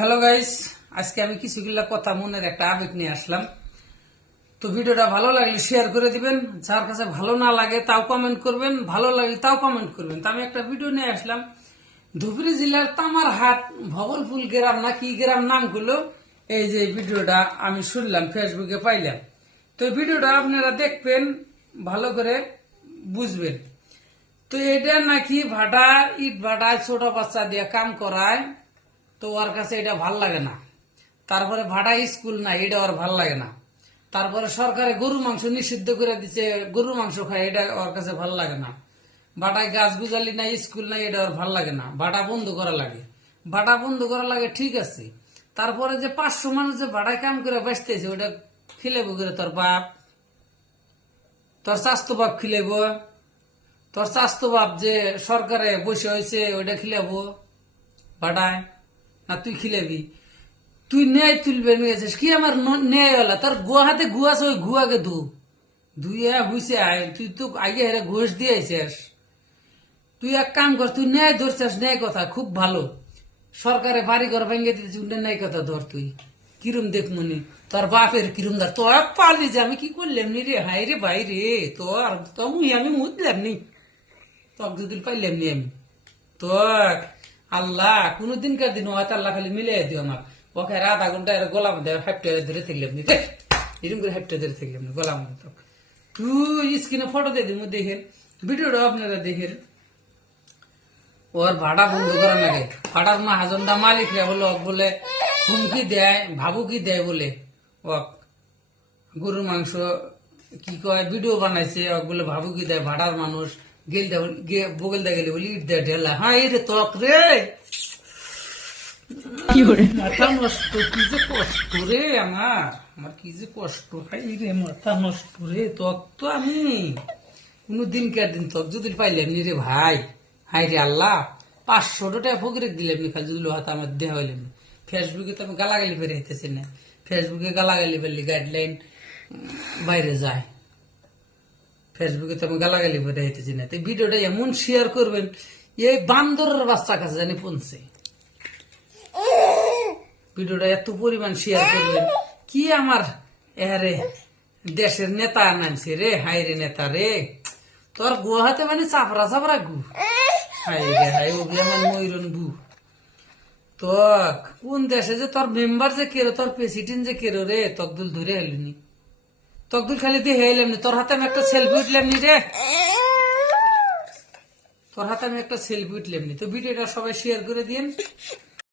Hello guys, আজকে আমি কিছুগুলা কথা মনের একটা আবেগ নিয়ে আসলাম। তো ভিডিওটা ভালো লাগলে শেয়ার করে দিবেন, যার কাছে ভালো না লাগে তাও কমেন্ট করবেন, ভালো লাগে তাও কমেন্ট করবেন। তো আমি একটা ভিডিও নিয়ে আসলাম, ধুবড়ী জেলার তামারহাট ভগলফুল গ্রাম না কি গ্রাম নাম করলো। এই যে ভিডিওটা আমি শুনলাম, ফেসবুকে পাইলাম। তো এই ভিডিওটা আপনারা দেখবেন, ভালো করে বুঝবেন। তো এটা নাকি ভাটা ইট ভাটায় ছোট বাচ্চা দিয়ে কাম করায়, তো ওর কাছে এটা ভাল লাগে না। তারপরে ভাটা স্কুল না, এটা ওর ভাল লাগে না। তারপরে সরকারে গরু মাংস নিষিদ্ধ করে দিচ্ছে, গরু মাংস খায়, এটা ওর কাছে ভাল লাগে না। ভাটায় গাছ গুজালি না, স্কুল নাই, এটা ওর ভাল লাগে না। ভাটা বন্ধ করা লাগে, ভাটা বন্ধ করা লাগে, ঠিক আছে। তারপরে যে 500 মানুষ যে ভাটায় কাম করে বাঁচতেছে, ওটা খিলেবো করে তোর বাপ, তোর স্বাস্থ্য বাপ খিলেব, তোর স্বাস্থ্য বাপ যে সরকারে বসে হয়েছে ওইটা খিলাবো ভাটায় না, তুই খিলেবি? তুই ন্যায় তুলবে নিয়েছিস কি আমার ন্যায় হলা? তোর গুয়া হাতে গুয়া আছে, ওই গুয়াকে ধুইয়া হুইছে আয়। তুই তো আগে হেরে ঘুষ দিয়েছিস। তুই এক কাম কর, তুই ন্যায় ধরছিস, ন্যায় কথা খুব ভালো। সরকারে বাড়ি ঘর ভেঙে দিতেছি, ন্যায় কথা ধর। তুই কিরম দেখমনি তোর বাপের কিরম ধর, তোর পারলি যে আমি কি করলাম নি রে? হাই রে ভাই রে, তোর তো আমি মুদলাম নি, তক যদি পাইলাম নি আমি। তো আল্লাহ কোনদিনকার দিন হয়তো আল্লাহ খালি মিলে দিও আমার। ওকে আধা ঘন্টা গোলাম দেয়, হাইপটা ধরে থাকলাম নি, এরকম করে হাইপটা ধরে থাকলাম না গোলাম। তুই স্ক্রিনে ফটো দিয়ে দিব, দেখেন ভিডিওটা আপনারা দেখেন। ওর ভাড়া বন্ধ করা লাগে। ভাড়ার মাহাজনটা মালিকরা বলে হুমকি দেয়, ভাবুকি দেয় বলে গরুর মাংস কি কয় ভিডিও বানাইছে, বলে ভাবুকি দেয়। ভাড়ার মানুষ গেল বগল দা গেলে বলি ইট দেয় ঢেলা। হ্যাঁ রে তক রে, মাথা নষ্ট, কি যে কষ্ট রে আমার কি যে কষ্ট। হাই রে মাথা নষ্ট রে, তক তো আমি কোনদিনকার দিন তক যদি পাইলাম নি রে ভাই। হাই রে আল্লাহ, 500 টাকা ফকিরে দিলাম নি খালি যদি হাতে আমার দেওয়া হইলাম। ফেসবুকে তো আমি গালাগালি বের হইতেছি না, ফেসবুকে গালাগালি বেরলি গাইডলাইন বাইরে যায়। ফেসবুকে তো আমি গালাগালি বের হইতেছি না। তো ভিডিওটা এমন শেয়ার করবেন, এই বান্দরের বাচ্চা কাছে জানি পৌঁছে। ভিডিওটা এত পরিমাণ শেয়ার করবেন, কি আমার এরে দেশের নেতা নামছে রে। হাই রে নেতা রে, তোর গুয়াহাতে মানে চাপড়া চাপড়া গু। হাই রে হাই, ওগুলো আমার ময়ূরন গু। তো কোন দেশে যে তোর মেম্বার যে কেরো, তোর প্রেসিডেন্ট যে কেরো রে, তকদুল ধরে এলিনি। তকদুল খালি দিয়ে হেলাম নি, তোর হাতে আমি একটা সেলফি উঠলাম নি রে, তোর হাতে আমি একটা সেলফি উঠলাম নি। তো ভিডিওটা সবাই শেয়ার করে দিন।